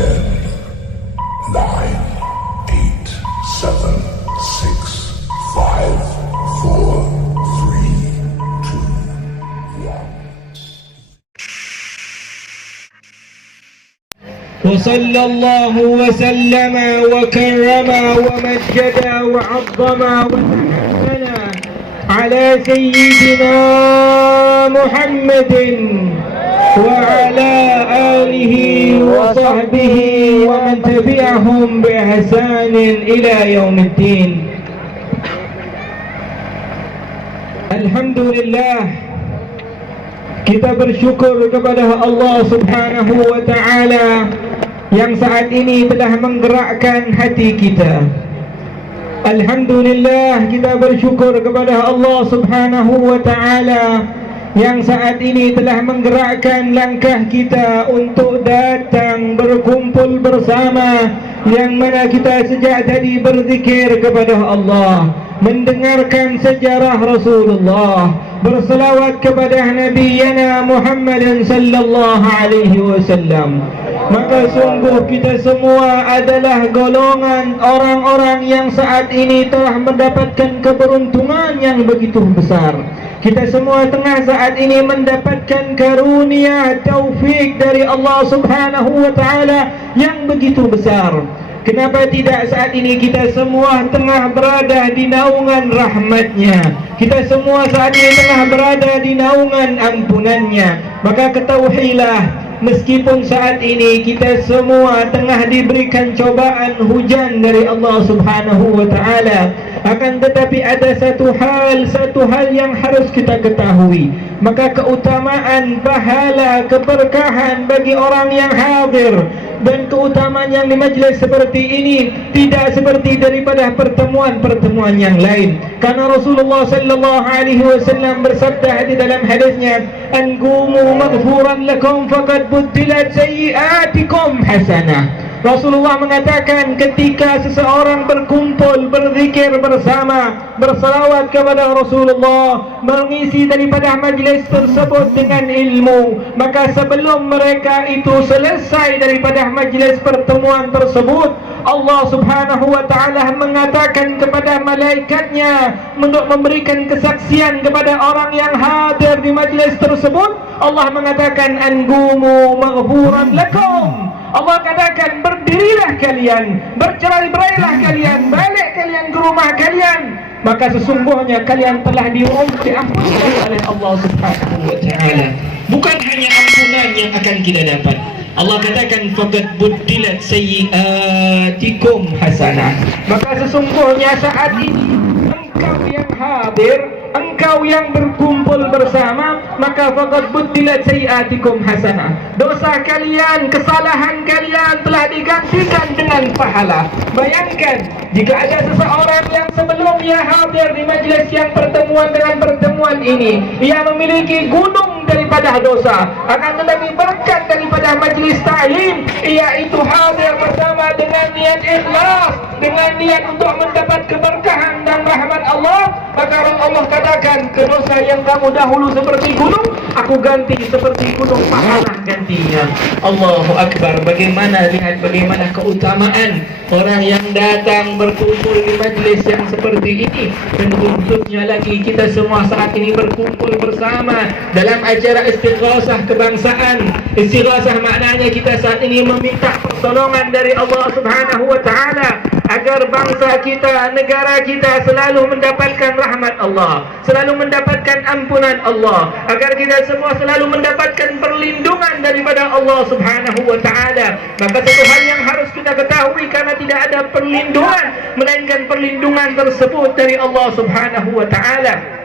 10, 9, 8, 7, 6, 5, 4, 3, 2, 1. وصلى الله وسلم وكرم ومجد وعظم وتحسن على سيدنا محمد وعلى آله وصحبه ومن تبعهم بإحسان إلى يوم الدين. Alhamdulillah, kita bersyukur kepada Allah Subhanahu wa Ta'ala yang saat ini telah menggerakkan hati kita. Alhamdulillah, kita bersyukur kepada Allah Subhanahu wa Ta'ala yang saat ini telah menggerakkan langkah kita untuk datang berkumpul bersama, yang mana kita sejak tadi berzikir kepada Allah, mendengarkan sejarah Rasulullah, berselawat kepada Nabiyyana Muhammad sallallahu alaihi wasallam. Maka sungguh kita semua adalah golongan orang-orang yang saat ini telah mendapatkan keberuntungan yang begitu besar. Kita semua tengah saat ini mendapatkan karunia taufik dari Allah Subhanahu wa Ta'ala yang begitu besar. Kenapa tidak saat ini kita semua tengah berada di naungan rahmatnya, kita semua saat ini tengah berada di naungan ampunannya. Maka ketahuilah, meskipun saat ini kita semua tengah diberikan cobaan hujan dari Allah Subhanahu wa Ta'ala, akan tetapi ada satu hal yang harus kita ketahui. Maka keutamaan, pahala, keberkahan bagi orang yang hadir dan keutamaan yang di majlis seperti ini tidak seperti daripada pertemuan-pertemuan yang lain. Karena Rasulullah sallallahu alaihi wasallam bersabda di dalam hadisnya, "Anqumu maghfuran lakum faqad buddilat sayyi'atikum hasanah." Rasulullah mengatakan, ketika seseorang berkumpul, berzikir bersama, bersalawat kepada Rasulullah, mengisi daripada majlis tersebut dengan ilmu, maka sebelum mereka itu selesai daripada majlis pertemuan tersebut, Allah Subhanahu wa Ta'ala mengatakan kepada malaikatnya untuk memberikan kesaksian kepada orang yang hadir di majlis tersebut. Allah mengatakan, "Anqumu maghfuran lakum." Allah katakan, berdirilah kalian, bercerai-berailah kalian, balik kalian ke rumah kalian, maka sesungguhnya kalian telah diampunkan oleh Allah Subhanahu wa Ta'ala. Bukan hanya ampunan yang akan kita dapat, Allah katakan, faqad buddilat sayyi'atikum hasanah. Maka sesungguhnya saat ini engkau yang hadir, engkau yang berkumpul bersama, maka faqad buddilat sayyi'atikum hasanah. Dosa kalian, kesalahan kalian telah digantikan dengan pahala. Bayangkan jika ada seseorang yang sebelumnya hadir di majlis yang pertemuan dengan pertemuan ini, ia memiliki gunung daripada dosa, akan tetapi berkat daripada majlis ta'lim, ia itu hadir bersama dengan niat ikhlas, dengan niat untuk mendapat keberkahan dan rahmat Allah, maka Allah katakan, dosa yang kamu dahulu seperti gunung, aku ganti seperti gunung pahala gantinya. Allahu Akbar. Lihat bagaimana keutamaan orang yang datang berkumpul di majlis yang seperti ini. Dan khususnya lagi kita semua saat ini berkumpul bersama dalam acara istighasah kebangsaan. Istighasah maknanya kita saat ini meminta pertolongan dari Allah Subhanahu wa Ta'ala agar bangsa kita, negara kita selalu mendapatkan rahmat Allah, selalu mendapatkan ampunan Allah, agar kita semua selalu mendapatkan perlindungan daripada Allah Subhanahu wa Ta'ala. Maka satu hal yang harus kita ketahui, karena tidak ada perlindungan melainkan perlindungan tersebut dari Allah Subhanahu wa Ta'ala.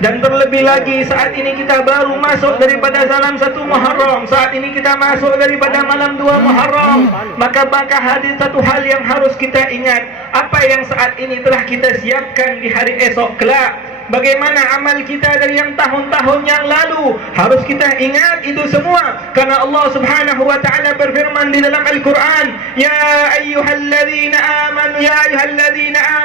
Dan terlebih lagi saat ini kita baru masuk daripada malam 1 Muharram, saat ini kita masuk daripada malam 2 Muharram, maka hadir satu hal yang harus kita ingat, apa yang saat ini telah kita siapkan di hari esok kelak. Bagaimana amal kita dari yang tahun-tahun yang lalu, harus kita ingat itu semua, karena Allah Subhanahu wa Ta'ala berfirman di dalam Al-Quran, Ya ayyuhalladzina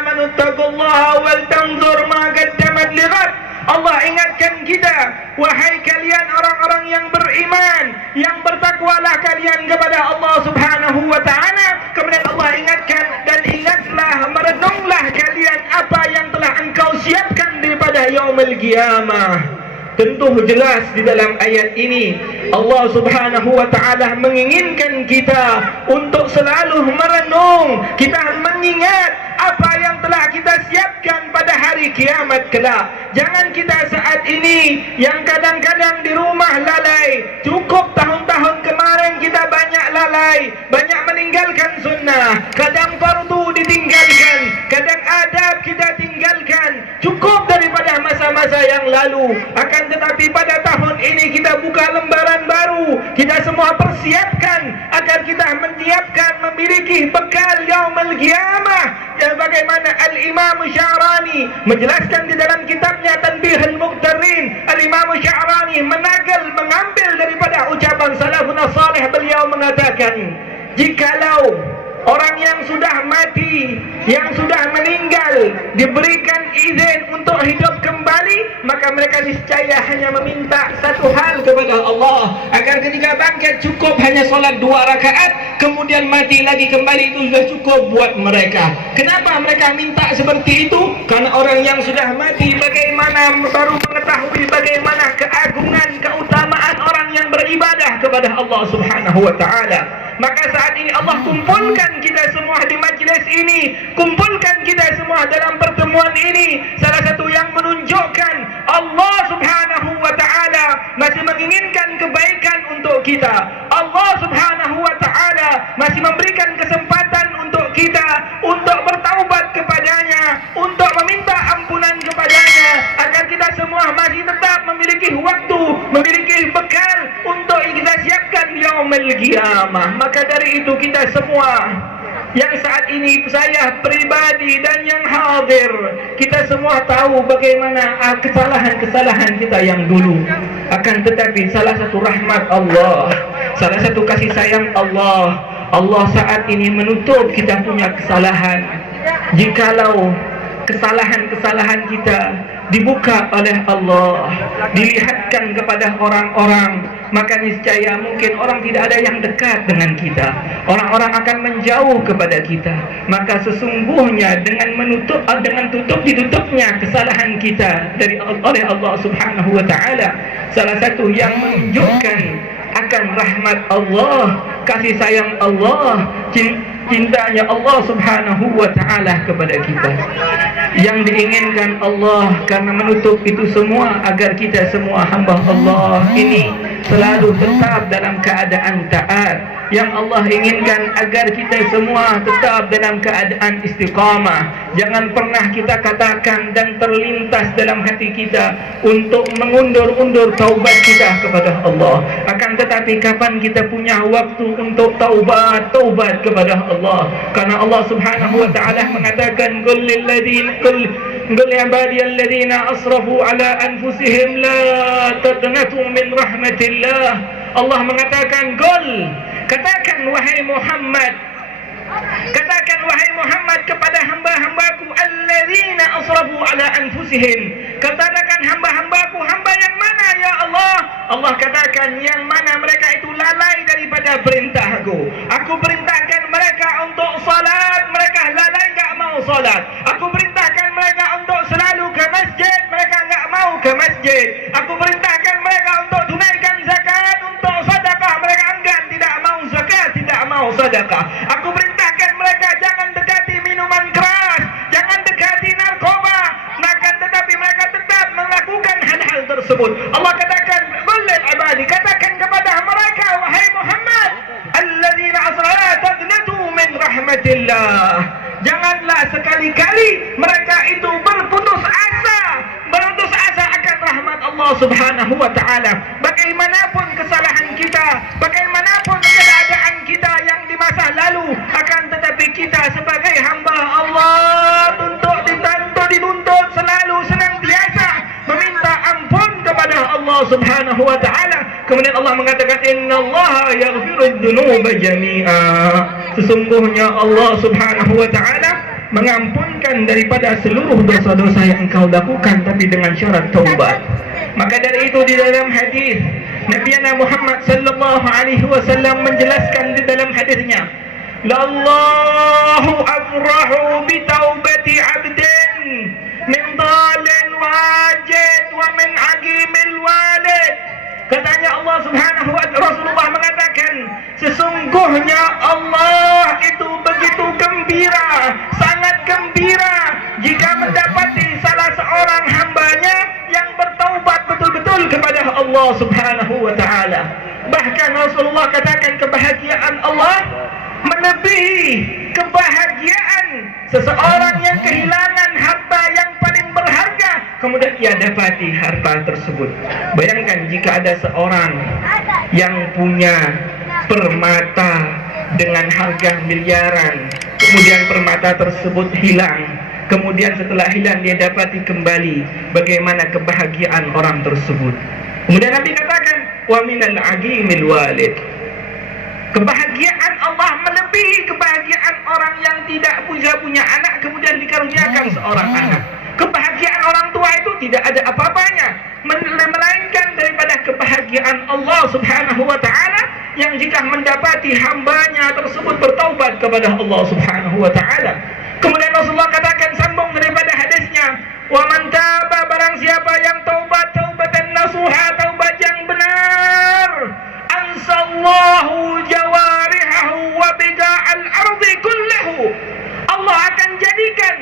amanu taqullaha wal tanzur ma qaddamat lighad. Allah ingatkan kita, wahai kalian orang-orang yang beriman, yang bertakwalah kalian kepada Allah Subhanahu wa ta'ala. Kemudian Allah ingatkan, dan ingatlah, merenunglah kalian apa yang telah engkau siapkan daripada yaumul qiyamah. Tentu jelas di dalam ayat ini Allah Subhanahu wa ta'ala menginginkan kita untuk selalu merenung, kita mengingat apa yang telah kita siapkan pada hari kiamat kelak. Jangan kita saat ini yang kadang-kadang di rumah lalai, cukup tahun-tahun kemarin kita banyak lalai, banyak meninggalkan sunnah, kadang fardu ditinggalkan, kadang adab kita tinggalkan, cukup daripada masa-masa yang lalu. Akan tetapi pada tahun ini kita buka lembaran baru, kita semua persiapkan agar kita menyiapkan, memiliki bekal yaumul qiyamah. Dan bagaimana Al-Imam Sya'rani menjelaskan di dalam kitabnya Tanbihul Muqtarrin, Al-Imam Sya'rani mengambil daripada ucapan salafun salih. Beliau mengatakan, jikalau orang yang sudah mati, yang sudah meninggal, diberikan izin untuk hidup kembali, maka mereka niscaya hanya meminta satu hal kepada Allah, agar ketika bangkit cukup hanya solat 2 rakaat, kemudian mati lagi kembali, itu sudah cukup buat mereka. Kenapa mereka minta seperti itu? Karena orang yang sudah mati bagaimana baru mengetahui bagaimana keagungan, keutamaan orang yang beribadah kepada Allah Subhanahu wa ta'ala. Maka saat ini Allah kumpulkan kita semua di majlis ini, kumpulkan kita semua dalam pertemuan ini. Salah satu yang menunjukkan Allah Subhanahu wa ta'ala masih menginginkan kebaikan untuk kita. Allah Subhanahu wa ta'ala masih memberikan kesempatan untuk kita untuk bertaubat kepadanya, untuk meminta ampunan kepadanya, agar kita semua masih tetap memiliki waktu, memiliki bekal untuk kita siapkan yaumul qiyamah. Maka dari itu kita semua yang saat ini, saya pribadi dan yang hadir, kita semua tahu bagaimana kesalahan-kesalahan kita yang dulu. Akan tetapi salah satu rahmat Allah, salah satu kasih sayang Allah, Allah saat ini menutup kita punya kesalahan. Jikalau kesalahan-kesalahan kita dibuka oleh Allah, dilihatkan kepada orang-orang, maka niscaya mungkin orang tidak ada yang dekat dengan kita, orang-orang akan menjauh kepada kita. Maka sesungguhnya dengan ditutupnya kesalahan kita oleh Allah Subhanahu wa ta'ala, salah satu yang menunjukkan akan rahmat Allah, kasih sayang Allah, cintanya Allah Subhanahu wa ta'ala kepada kita. Yang diinginkan Allah karena menutup itu semua, agar kita semua hamba Allah ini selalu tetap dalam keadaan taat. Yang Allah inginkan agar kita semua tetap dalam keadaan istiqamah. Jangan pernah kita katakan dan terlintas dalam hati kita untuk mengundur-undur taubat kita kepada Allah. Akan tetapi kapan kita punya waktu untuk taubat kepada Allah? Karena Allah Subhanahu wa ta'ala mengatakan, qul ibadiyalladzina asrafu ala anfusihim la taqnatu min rahmatillah. Allah mengatakan, katakan wahai Muhammad kepada hamba-hambaku alladzina asrafu ala anfusihim. Katakan hamba-hambaku, hamba yang mana ya Allah? Allah katakan yang mana mereka itu lalai daripada perintahku. Aku perintahkan mereka untuk salat, mereka lalai enggak mau salat. Aku perintahkan mereka untuk selalu ke masjid, mereka enggak mau ke masjid. Aku perintahkan mereka untuk tunaikan zakat, untuk sedekah, mereka enggan, tidak mau zakat, tidak mau sedekah. Aku perintahkan mereka jangan dekati minuman keras, jangan dekati narkoba, maka tetapi mereka tetap melakukan hal-hal tersebut. Allah katakan, qul ibadi, katakan kepada mereka wahai Muhammad, alladzina asrafu taqnatu min rahmatillah. Janganlah sekali-kali mereka itu berputus asa akan rahmat Allah Subhanahu wa ta'ala. Bagaimanapun kesalahan kita, bagaimanapun keadaan kita yang di masa lalu, akan tetapi kita sebagai hamba Allah dituntut selalu senantiasa meminta ampun kepada Allah Subhanahu wa ta'ala. Kemudian Allah mengatakan, innallaha yaghfirudz dzunuba jami'a. Sesungguhnya Allah Subhanahu wa ta'ala mengampunkan daripada seluruh dosa-dosa yang engkau lakukan, tapi dengan syarat taubat. Maka dari itu di dalam hadis Nabi Muhammad sallallahu alaihi wasallam menjelaskan di dalam hadisnya, "Lallahu afrahu bi taubati 'abdin min dhalin wajid wa min aqimil walid." Katanya Allah Subhanahu wa ta'ala, Rasulullah mengatakan, sesungguhnya Allah itu begitu gembira, sangat gembira jika mendapati salah seorang hambanya yang bertaubat betul-betul kepada Allah Subhanahu wa ta'ala. Bahkan Rasulullah katakan kebahagiaan Allah melebihi kebahagiaan seseorang yang kehilangan harta yang paling berharga, kemudian ia dapati harta tersebut. Bayangkan jika ada seorang yang punya permata dengan harga miliaran, kemudian permata tersebut hilang, kemudian setelah hilang dia dapati kembali, bagaimana kebahagiaan orang tersebut. Kemudian Nabi katakan, wa minal agimil walid. Kebahagiaan Allah melebihi kebahagiaan orang yang tidak punya anak kemudian dikaruniakan seorang anak. Kebahagiaan orang tua itu tidak ada apa-apanya, melainkan daripada kebahagiaan Allah Subhanahu wa ta'ala yang jika mendapati hambanya tersebut bertaubat kepada Allah Subhanahu wa ta'ala. Kemudian Rasulullah katakan sambung daripada hadisnya, wa man taba, barang siapa yang taubat taubatan nasuha, taubat yang benar, ansallahu jawarihahu wa bida'al ardi kullahu. Allah akan jadikan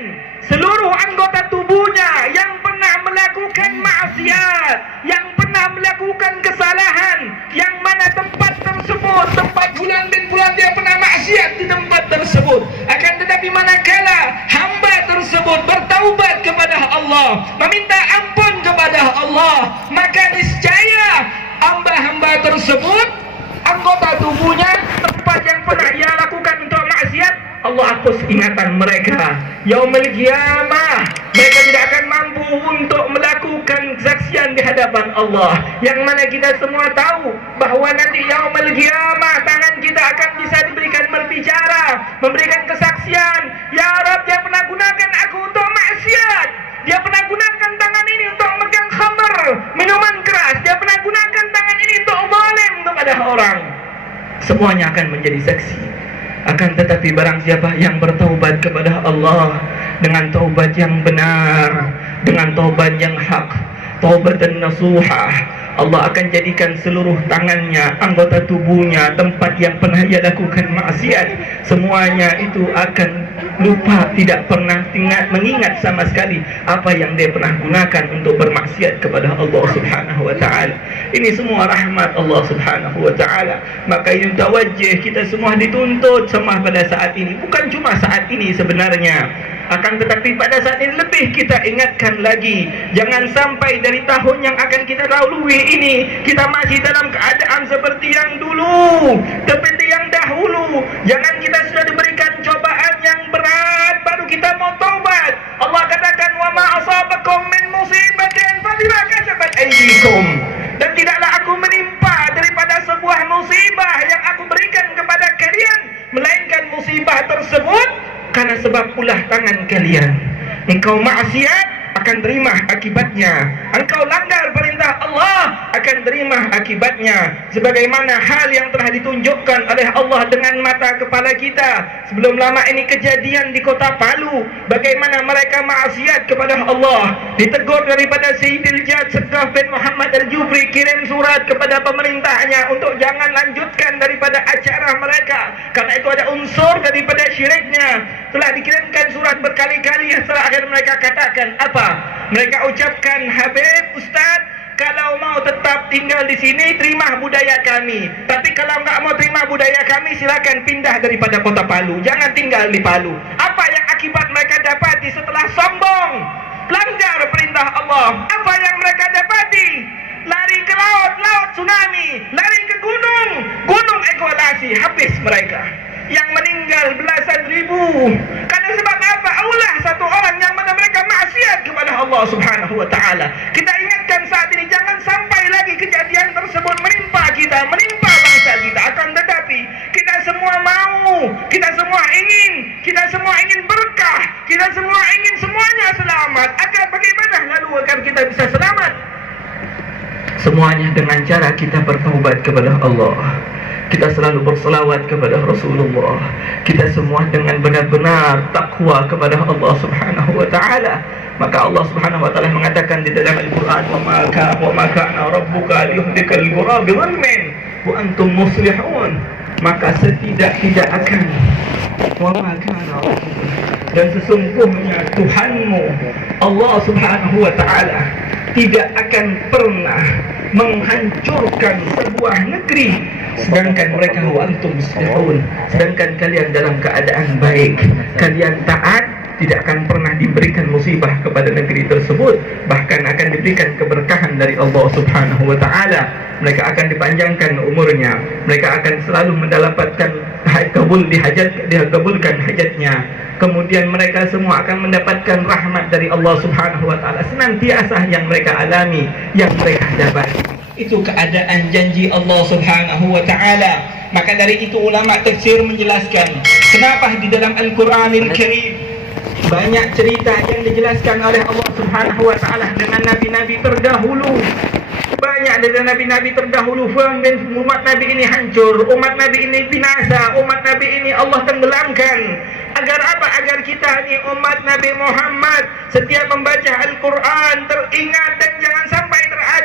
seluruh anggota tubuhnya yang pernah melakukan maksiat, yang pernah melakukan kesalahan, yang mana tempat tersebut, tempat bulan bin bulan dia pernah maksiat di tempat tersebut, akan tetapi manakala hamba tersebut bertaubat kepada Allah, meminta ampun kepada Allah, maka niscaya hamba-hamba tersebut, anggota tubuhnya, tempat yang pernah ia lakukan untuk maksiat, Allah hapus ingatan mereka. Yaumul qiyamah mereka tidak akan mampu untuk melakukan kesaksian di hadapan Allah. Yang mana kita semua tahu bahawa nanti yaumul qiyamah tangan kita akan bisa diberikan berbicara, memberikan kesaksian. Ya Rabb, dia pernah gunakan aku untuk maksiat, dia pernah gunakan tangan ini untuk megang khamr, minuman keras, dia pernah gunakan tangan ini untuk zalim kepada orang. Semuanya akan menjadi saksi. Akan tetapi barang siapa yang bertaubat kepada Allah dengan taubat yang benar, dengan taubat yang hak, taubat dan nasuhah, Allah akan jadikan seluruh tangannya, anggota tubuhnya, tempat yang pernah ia lakukan maksiat, semuanya itu akan lupa, tidak pernah mengingat sama sekali apa yang dia pernah gunakan untuk bermaksiat kepada Allah Subhanahu wa ta'ala. Ini semua rahmat Allah Subhanahu wa ta'ala. Maka yang tawajjih, kita semua dituntut semua pada saat ini. Bukan cuma saat ini sebenarnya, akan tetapi pada saat ini lebih kita ingatkan lagi. Jangan sampai dari tahun yang akan kita lalui ini kita masih dalam keadaan seperti yang dulu, seperti yang dahulu. Jangan kita sudah diberikan cobaan yang berat baru kita mau taubat. Allah katakan, wa ma asabakum min musibatin fabima kasabat aydikum. Dan tidaklah aku menimpa daripada sebuah musibah yang aku berikan kepada kalian, melainkan musibah tersebut karena sebab ulah tangan kalian. Engkau maksiat akan terima akibatnya, engkau langgar perintah Allah akan terima akibatnya. Sebagaimana hal yang telah ditunjukkan oleh Allah dengan mata kepala kita sebelum lama ini, kejadian di kota Palu, bagaimana mereka maksiat kepada Allah, ditegur daripada Sayyidil Jad Segaf bin Muhammad Al-Jufri, kirim surat kepada pemerintahnya untuk jangan lanjutkan daripada acara mereka karena itu ada unsur daripada syiriknya. Telah dikirimkan surat berkali-kali, setelah akhir mereka katakan apa? Mereka ucapkan, Habib, Ustaz, kalau mau tetap tinggal di sini, terima budaya kami. Tapi kalau enggak mau terima budaya kami, silakan pindah daripada kota Palu. Jangan tinggal di Palu. Apa yang akibat mereka dapati setelah sombong, langgar perintah Allah? Apa yang mereka dapati? Lari ke laut, laut tsunami. Lari ke gunung, gunung ekolasi. Habis mereka. Yang meninggal belasan ribu. Karena sebab apa? Allah satu orang yang mana mereka maksiat kepada Allah Subhanahu wa ta'ala. Kita ingatkan saat ini, jangan sampai lagi kejadian tersebut menimpa kita, menimpa bangsa kita. Akan tetapi kita semua mau, kita semua ingin berkah, Kita semua ingin semuanya selamat. Agar bagaimana lalu agar kita bisa selamat? Semuanya dengan cara kita bertaubat kepada Allah. Kita selalu berselawat kepada Rasulullah. Kita semua dengan benar-benar takwa kepada Allah Subhanahu wa taala. Maka Allah Subhanahu wa taala mengatakan di dalam Al-Qur'an, "Wa ma kana rabbuka liyuhlikal qura bidzulmin wa antum muslihun." Maka setidak-tidak akan wa ma kana rabbuka, dan sesungguhnya Tuhanmu Allah Subhanahu wa taala tidak akan pernah menghancurkan sebuah negeri sedangkan mereka wa antum muslihun, sedangkan kalian dalam keadaan baik, kalian taat, tidak akan pernah diberikan musibah kepada negeri tersebut, bahkan akan diberikan keberkahan dari Allah Subhanahu wa taala. Mereka akan dipanjangkan umurnya, mereka akan selalu mendapatkan dikabulkan hajatnya. Kemudian mereka semua akan mendapatkan rahmat dari Allah Subhanahu wa taala senantiasa yang mereka alami, yang mereka dapat. Itu keadaan janji Allah Subhanahu wa taala. Maka dari itu ulama tafsir menjelaskan kenapa di dalam Al-Qur'anil Karim banyak cerita yang dijelaskan oleh Allah Subhanahu wa taala dengan nabi-nabi terdahulu. Banyak dari nabi-nabi terdahulu umat Nabi ini hancur, umat Nabi ini binasa, umat Nabi ini Allah tenggelamkan. Agar apa? Agar kita ini umat Nabi Muhammad setiap membaca Al-Quran teringat dan jangan sampai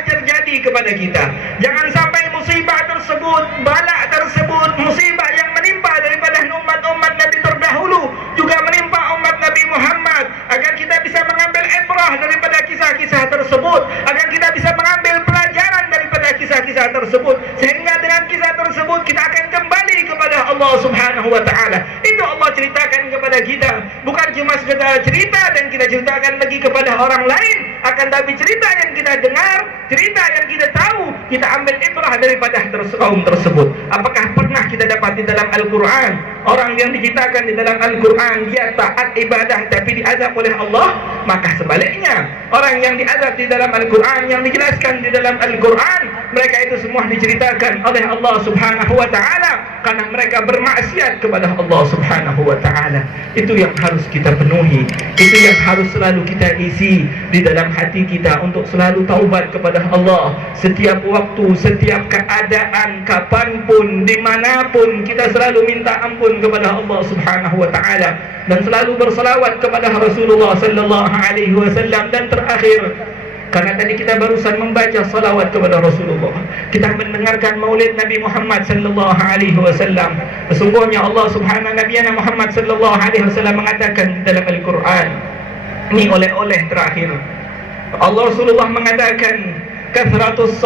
terjadi kepada kita. Jangan sampai musibah tersebut, bala tersebut, musibah yang menimpa daripada umat-umat Nabi terdahulu juga menimpa umat Nabi Muhammad. Agar kita bisa mengambil ibrah daripada kisah-kisah tersebut, agar kita bisa mengambil pelajaran daripada kisah-kisah tersebut, sehingga dengan kisah tersebut kita akan kembali kepada Allah Subhanahu wa taala. Itu Allah ceritakan kepada kita, bukan cuma sekedar cerita dan kita ceritakan lagi kepada orang lain, akan tapi cerita yang kita dengar, cerita yang kita tahu, kita ambil ibrah daripada kaum tersebut. Apakah pernah kita dapat di dalam Al-Quran orang yang diceritakan di dalam Al-Quran dia taat ibadah tapi diazab oleh Allah? Maka sebaliknya, orang yang diazab di dalam Al-Quran, yang dijelaskan di dalam Al-Quran, mereka itu semua diceritakan oleh Allah Subhanahu wa taala karena mereka bermaksiat kepada Allah Subhanahu wa taala. Itu yang harus kita penuhi, itu yang harus selalu kita isi di dalam hati kita untuk selalu taubat kepada Allah setiap waktu, setiap keadaan, kapanpun, dimanapun kita selalu minta ampun kepada Allah Subhanahu wa taala dan selalu berselawat kepada Rasulullah sallallahu alaihi wasallam. Dan terakhir, karena tadi kita barusan membaca salawat kepada Rasulullah, kita mendengarkan maulid Nabi Muhammad sallallahu alaihi wasallam. Sesungguhnya Allah Subhanahu Nabi Muhammad sallallahu alaihi wasallam mengatakan di dalam Al-Quran, ini oleh-oleh terakhir. Allah Rasulullah mengatakan, kasratus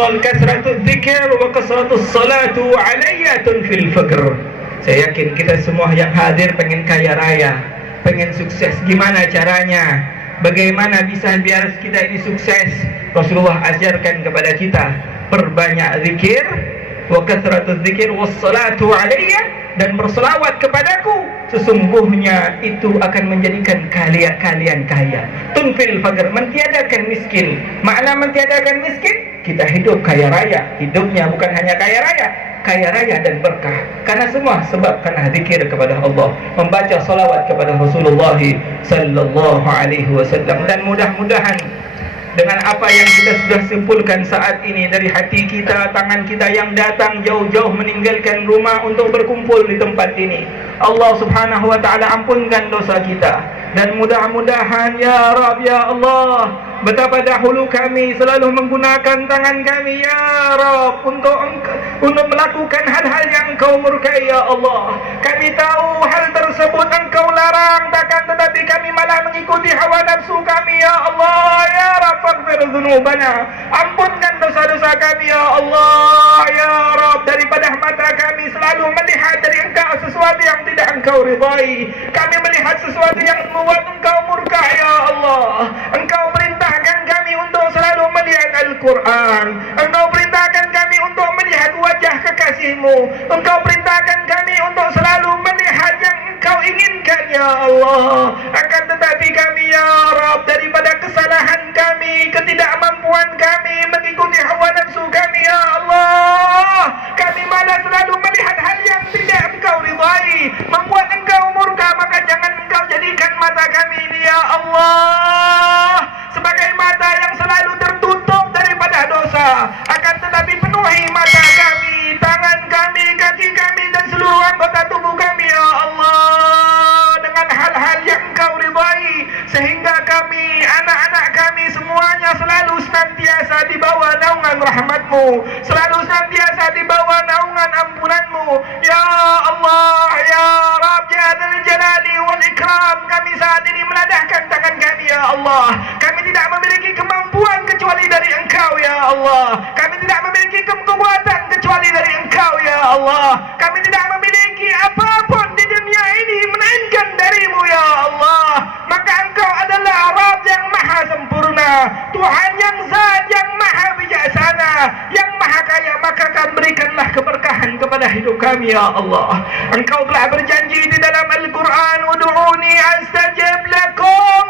dzikr wa kasratus salatu alayatun fil faqr. Saya yakin kita semua yang hadir pengen kaya raya, pengen sukses. Gimana caranya? Bagaimana bisa biar kita ini sukses? Rasulullah ajarkan kepada kita, perbanyak zikir, wa kasratuz zikir was salatu alayya, dan berselawat kepadaku, sesungguhnya itu akan menjadikan kalian kaya. Tunfil faqr, mentiadakan miskin. Makna mentiadakan miskin, kita hidup kaya raya. Hidupnya bukan hanya kaya raya dan berkah. Karena semua sebab karena zikir kepada Allah, membaca salawat kepada Rasulullah sallallahu alaihi wasallam. Dan mudah-mudahan dengan apa yang kita sudah simpulkan saat ini dari hati kita, tangan kita yang datang jauh-jauh meninggalkan rumah untuk berkumpul di tempat ini, Allah Subhanahu wa taala ampunkan dosa kita. Dan mudah-mudahan ya Rabb, ya Allah, betapa dahulu kami selalu menggunakan tangan kami ya Rabb untuk melakukan hal-hal yang Engkau murkai ya Allah. Kami tahu hal tersebut Engkau larang, takkan tetapi kami malah mengikuti hawa nafsu kami ya Allah. Ya Rabb, faghfir dzunubana, ampunkan dosa-dosa kami ya Allah. Ya Rabb, daripada mata kami selalu melihat dari Engkau sesuatu yang tidak Engkau ridai, kami melihat sesuatu yang membuat Engkau murka ya Allah. Engkau perintahkan kami untuk selalu melihat Al-Quran, Engkau perintahkan kami untuk melihat wajah kekasih-Mu, Engkau perintahkan kami untuk selalu melihat yang Engkau inginkan ya Allah. Akan tetapi kami ya Rabb, daripada kesalahan kami, ketidakmampuan kami mengikuti hawa nafsu kami ya Allah, kami malah selalu melihat hal yang tidak Engkau ridai, membuat Engkau murka. Maka jangan Engkau jadikan mata kami ini ya Allah. Sebagai mata yang selalu tertutup daripada dosa, akan tetapi penuhi mata kami, tangan kami, kaki kami, dan seluruh anggota tubuh kami ya Allah dengan hal-hal yang Engkau ridai, sehingga kami, anak-anak kami semuanya selalu senantiasa di bawah naungan rahmat-Mu, selalu senantiasa di bawah naungan ampunan-Mu ya Allah ya Rabb ya Dzal Jalali wal Ikram. Kami saat ini menadahkan tangan kami ya Allah. Kami tidak memiliki kemampuan kecuali dari Engkau ya Allah. Kami tidak memiliki kekuatan kecuali dari Engkau ya Allah. Kami tidak memiliki apapun di dunia ini melainkan dari-Mu ya Allah. Maka Engkau adalah Rabb yang maha sempurna, Tuhan yang zat yang maha bijaksana, yang maha kaya. Maka kami berikanlah keberkahan kepada hidup kami ya Allah. Engkau telah berjanji di dalam Al-Quran, Ud'uni astajib lakum,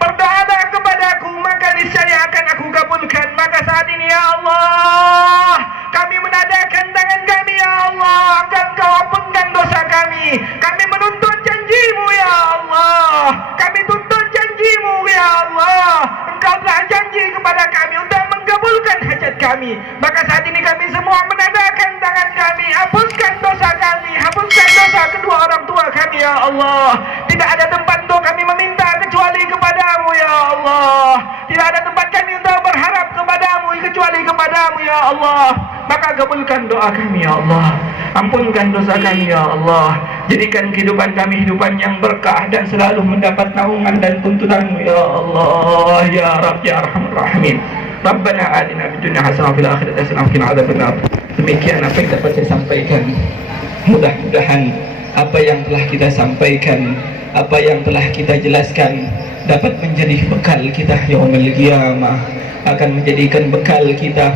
berdoalah kepadaku maka niscaya akan aku kabulkan. Maka saat ini ya Allah, kami menadahkan tangan kami ya Allah, agar Engkau ampunkan dosa kami. Kami menuntut janji-Mu ya Allah, kami tuntut janji-Mu ya Allah. Engkau telah janji kepada kami untuk mengabulkan hajat kami. Maka saat ini kami semua menadahkan tangan kami, hapuskan dosa kami, hapuskan dosa kedua orang tua kami ya Allah. Tidak ada tempat untuk kami meminta kecuali kepada-Mu ya Allah. Tidak ada tempat kami untuk berharap kepada-Mu kecuali kepada-Mu ya Allah. Maka kabulkan doa kami ya Allah, ampunkan dosa kami ya Allah. Jadikan kehidupan kami kehidupan yang berkah dan selalu mendapat naungan dan tuntunan-Mu ya Allah ya Rabb ya Arhamar Rahimin. Rabbana atina fid dunya hasanah wa fil akhirati hasanah wa qina adzabannar. Demikian apa yang dapat saya sampaikan. Mudah-mudahan apa yang telah kita sampaikan, apa yang telah kita jelaskan dapat menjadi bekal kita yaumul qiyamah, akan menjadikan bekal kita,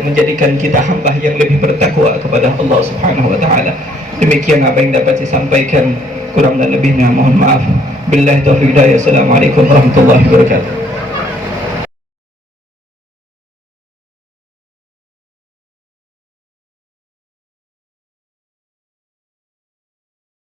menjadikan kita hamba yang lebih bertakwa kepada Allah Subhanahu wa taala. Demikian apa yang dapat saya sampaikan, kurang dan lebihnya mohon maaf. Billahi taufiq hidayah. Assalamualaikum warahmatullahi wabarakatuh.